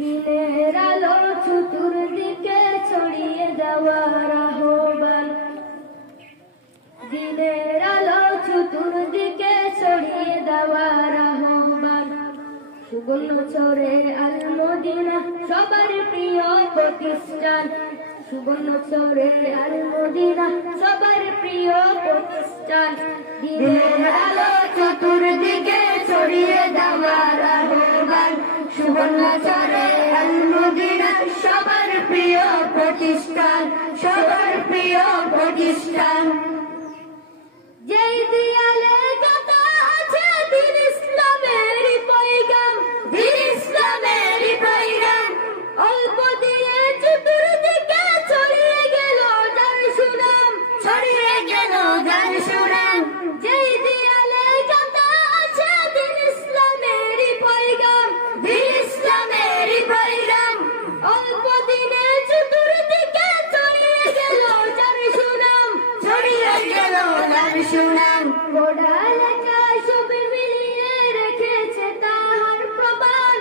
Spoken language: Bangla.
দিনের আলো চতুর্দিকে ছড়িয়ে দেওয়ার আহ্বান, দিনের আলো চতুর্দিকে ছড়িয়ে দেওয়ার আহ্বান। সুবর্ণচরে আল মদিনা সবার প্রিয় প্রতিষ্ঠান, সুবর্ণচরে আল মদিনা সবার প্রিয় প্রতিষ্ঠান। দিনের আলো চতুর্দিকে ছড়িয়ে দেওয়ার আহ্বান, সুবর্ণচরে আল মদিনা সবার প্রিয় প্রতিষ্ঠান, সবার প্রিয় প্রতিষ্ঠান। যেই দেয়ালে গাঁথা আছে দ্বীন ইসলামের পয়গাম, দ্বীন ইসলামের পয়গাম। অল্প দিয়ে চতুর্দিকে ছড়িয়ে গেল যার সুনাম, ছড়িয়ে গেল যার সুনাম। যেই দেয়ালে গাঁথা আছে দ্বীন ইসলামের পয়গাম, দ্বীন ইসলামের পয়গাম। অল্প দিনে চতুর্দিকে ছড়িয়ে গেল যার সুনাম, ছড়িয়ে গেল যার সুনাম। গোটা এলাকায় সব মিলিয়ে রেখেছে তাহার প্রমাণ।